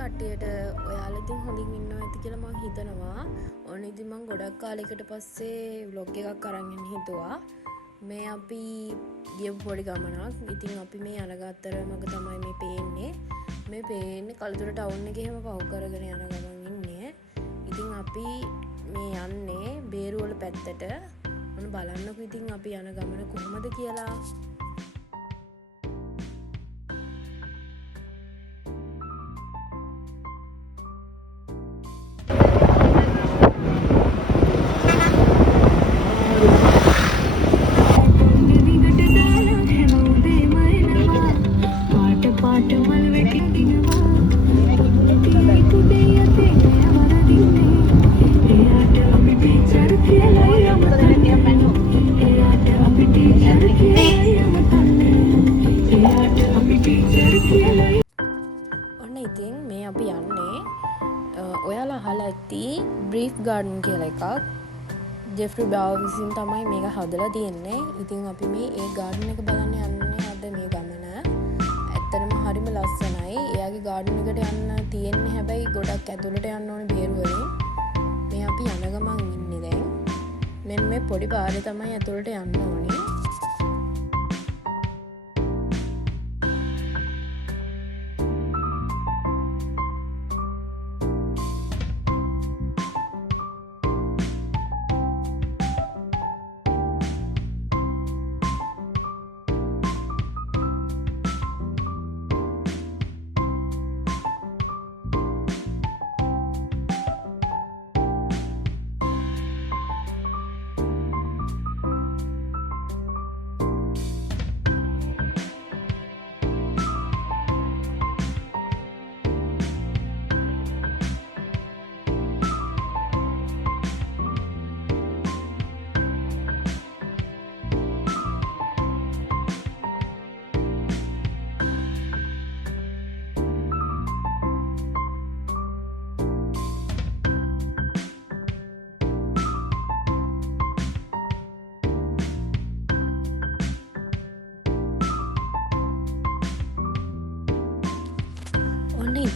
කට්ටියට ඔයාලා ඉතින් හොඳින් ඉන්නවා ඇති කියලා මම හිතනවා. ඕන ඉතින් මම ගොඩක් කාලයකට පස්සේ vlog එකක් අරන් එන්න හිතුවා. මේ අපි ගියපු පොඩි ගමනක්. ඉතින් අපි මේ යන අතරමඟ තමයි මේ පේන්නේ. මේ පේන්නේ කළුතර ටවුන් එකේ හැම පහු කරගෙන යන ගමන් ඉන්නේ. ඉතින් අපි මේ යන්නේ බේරුවල පැත්තට. ඔන්න බලන්නකෝ ඉතින් අපි යන ගමන කොහොමද කියලා. ඉතින් මේ අපි යන්නේ ඔයාලා අහලා ඇති බ්‍රීෆ් ගාඩන් කියලා එකක්. ජෙෆ්රි බාව් විසින් තමයි මේක හදලා තියෙන්නේ. ඉතින් අපි මේ ඒ ගාඩන් එක බලන්න යන්නේ අද මේ ගමන. ඇත්තටම හරිම ලස්සනයි. එයාගේ ගාඩන් එකට යන්න තියෙන්නේ හැබැයි ගොඩක් ඇතුළට යන්න ඕනේ බේරුව වලින්. මේ අපි යන ගමන් ඉන්නේ දැන්. මෙන්න මේ පොඩි පාරේ තමයි ඇතුළට යන්න ඕනේ.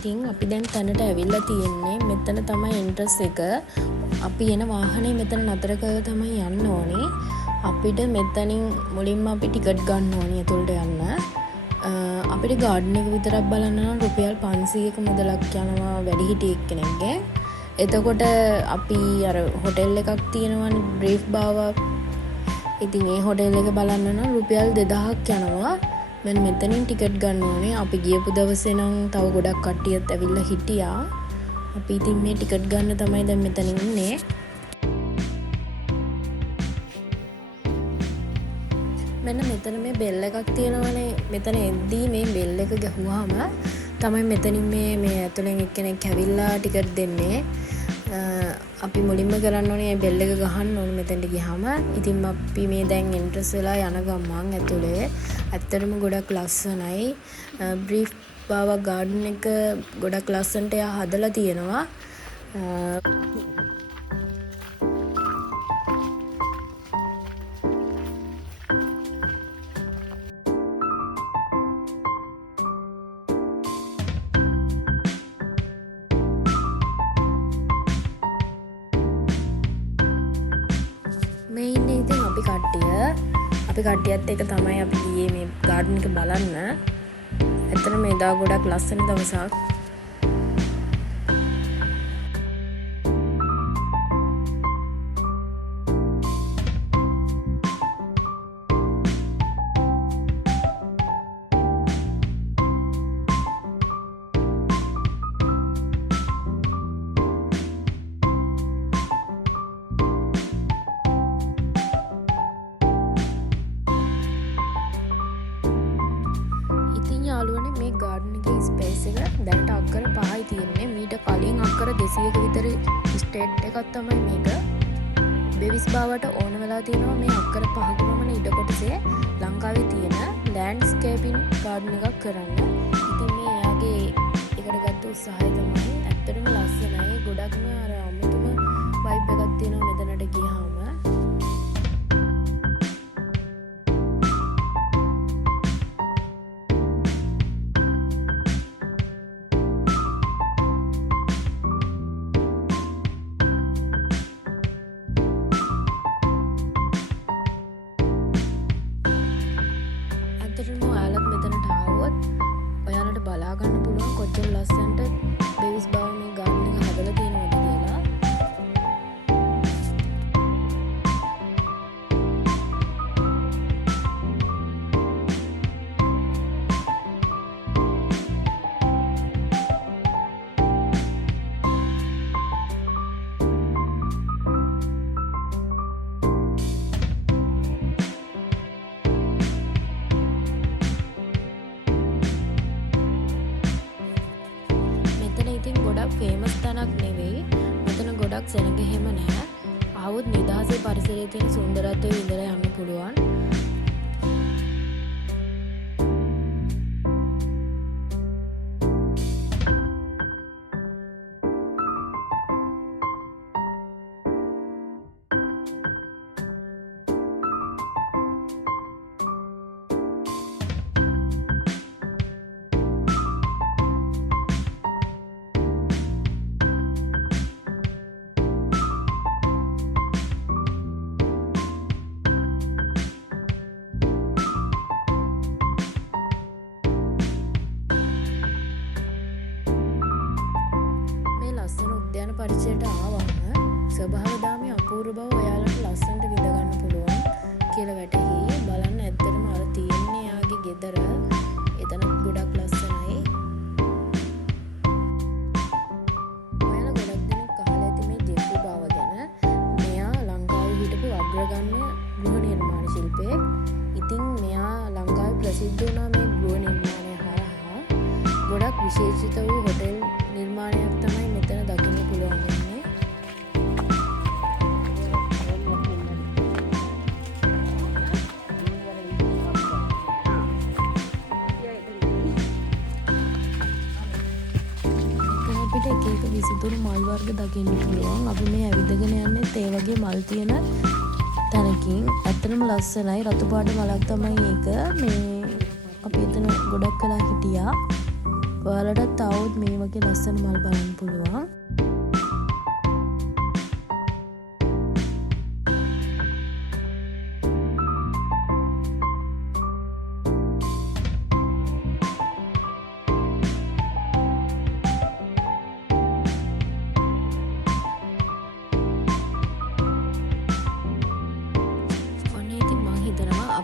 ඉතින් අපි දැන් තැනට ඇවිල්ලා තියෙන්නේ. මෙතන තමයි එන්ට්‍රස් එක. අපි එන වාහනේ මෙතන නතර කරලා තමයි යන්න ඕනේ. අපිට මෙතනින් මුලින්ම අපි ටිකට් ගන්න ඕනේ ඇතුළට යන්න. අපිට ගාඩන් එක විතරක් බලන්න නම් රුපියල් 500ක මුදලක් යනවා වැඩිහිටියෙක් කෙනෙක්ගේ. එතකොට අපි අර හොටෙල් එකක් තියෙනවනේ බ්‍රීෆ් බාවක්. ඉතින් ඒ හොටෙල් එක බලන්න නම් රුපියල් 2000ක් යනවා. මෙන්න මෙතනින් ටිකට් ගන්න ඕනේ. අපි ගියපු දවසේ නම් තව ගොඩක් කට්ටියත් ඇවිල්ලා හිටියා. අපි ඉතින් මේ ටිකට් ගන්න තමයි දැන් මෙතන ඉන්නේ. මෙන්න මෙතන මේ බෙල් එකක් තියෙනවනේ. මෙතන එද්දී මේ බෙල් එක ගැහුවාම තමයි මෙතනින් මේ ඇතුලෙන් එක්කෙනෙක් ඇවිල්ලා ටිකට් දෙන්නේ. අපි මුලින්ම කරන්න ඕනේ මේ බෙල් එක ගහන්න ඕනේ මෙතෙන්ට ගියාම. ඉතින් අපි මේ දැන් එන්ට්‍රස් වෙලා යන ගමන් ඇතුලේ ඇත්තටම ගොඩක් ලස්සනයි. බ්‍රීෆ් බාවා ගාඩන් එක ගොඩක් ලස්සනට එයා හදලා තියෙනවා. මේ ඉන්නේ ඉතින් අපි කට්ටියත් එක තමයි අපි ගියේ මේ ගාඩන් එක බලන්න. ඇත්තටම මේ දා ගොඩක් ලස්සන දවසක්. යාළුවනේ මේ ගාඩන් එකේ ස්පේස් එක දැනට අක්කර 5යි තියෙන්නේ. මීට කලින් අක්කර 200ක විතර ස්ටේට් එකක් තමයි මේක. බෙවිස් බාවට ඕන වෙලා තියෙනවා මේ අක්කර 5ක වමන ඉඩ කොටසේ ලංකාවේ තියෙන ලෑන්ඩ්ස්කේපින් ගාඩන් එකක් කරන්න. ඉතින් මේ එයාගේ එකට ගත්ත උත්සාහය තමයි ඇත්තටම ලස්සනයි. ගොඩක්ම අර අමුතුම වයිබ් එකක් තියෙනවා මෙතනට ගියාම. හිතා ගන්න පුළුවන් කොච්චර ලස්සනට බේවිස් බව මේ ගාඩන් එක හදලා තියෙනවද කියලා. ඉතින් ගොඩක් ෆේමස් තැනක් නෙවෙයි. මෙතන ගොඩක් සෙනග එහෙම නැහැ. ආවොත් නිදහසේ පරිසරයේ තියෙන සුන්දරත්වය විඳලා යන්න පුළුවන්. ලස්සන උද්‍යාන පරිසරයට ආවම ස්වභාවධාමයේ අපූර්ව බව ඔයාලට ලස්සනට විඳ ගන්න පුළුවන් කියලා වැටහි. බලන්න ඇත්තටම අර තියෙන්නේ යාගේ ගෙදර. එතනත් ගොඩක් ලස්සනයි. ඔයාලා ගොඩක් දෙනෙක් අහලා ඇති මේ ජෙෆ්රි බාව ගැන. මෙයා ලංකාවේ හිටපු අග්‍රගණ්‍ය ගෘහ නිර්මාණ ශිල්පියෙක්. ඉතින් මෙයා ලංකාවේ ප්‍රසිද්ධ වුණා මේ ගෘහ නිර්මාණය හරහා. ගොඩක් විශේෂිත වූ හොටෙල් නිර්මාණයක් තමයි මෙතන දකින්න පුළුවන් වෙන්නේ. අපිට එක එක විසිතුරු මල් වර්ග දකින්න පුළුවන්. අපි මේ ඇවිදගෙන යන්නේ ඒ වගේ මල් තියෙන තැනකින්. ඇත්තටම ලස්සනයි. රතු පාට මලක් තමයි ඒක. මේ අපි එතන ගොඩක් වෙලා හිටියා. ඔයාලටත් ආවොත් මේ වගේ ලස්සන මල් බලන්න පුළුවන්.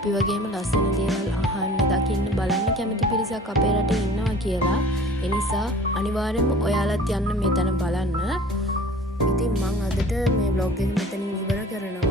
අපි වගේම ලස්සන දේවල් අහන්න දකින්න බලන්න කැමති පිරිසක් අපේ රටේ ඉන්නවා කියලා. ඒ නිසා අනිවාර්යෙන්ම ඔයාලත් යන්න මේ තැන බලන්න. ඉතින් මම අදට මේ vlog එක මෙතනින් ඉවර කරනවා.